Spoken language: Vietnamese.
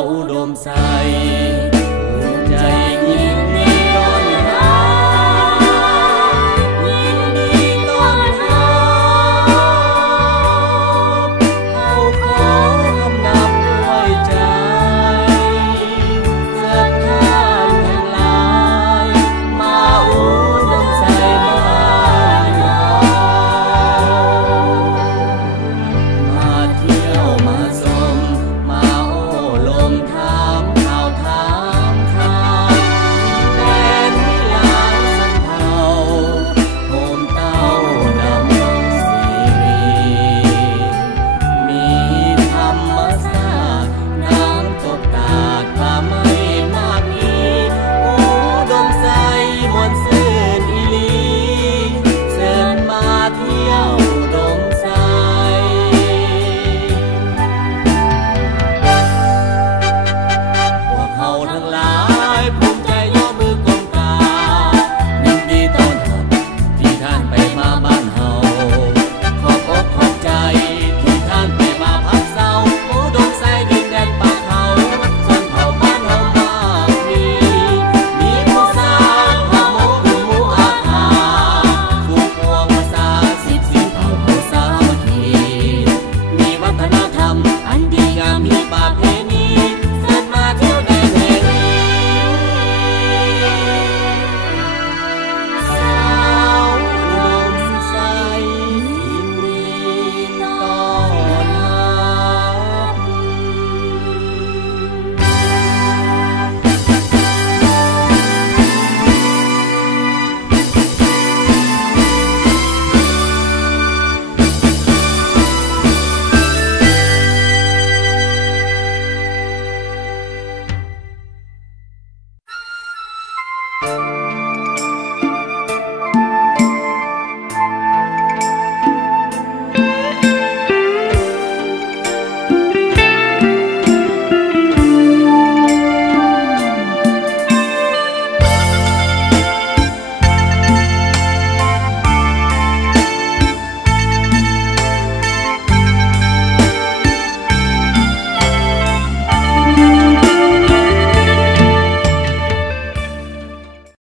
đau đom say.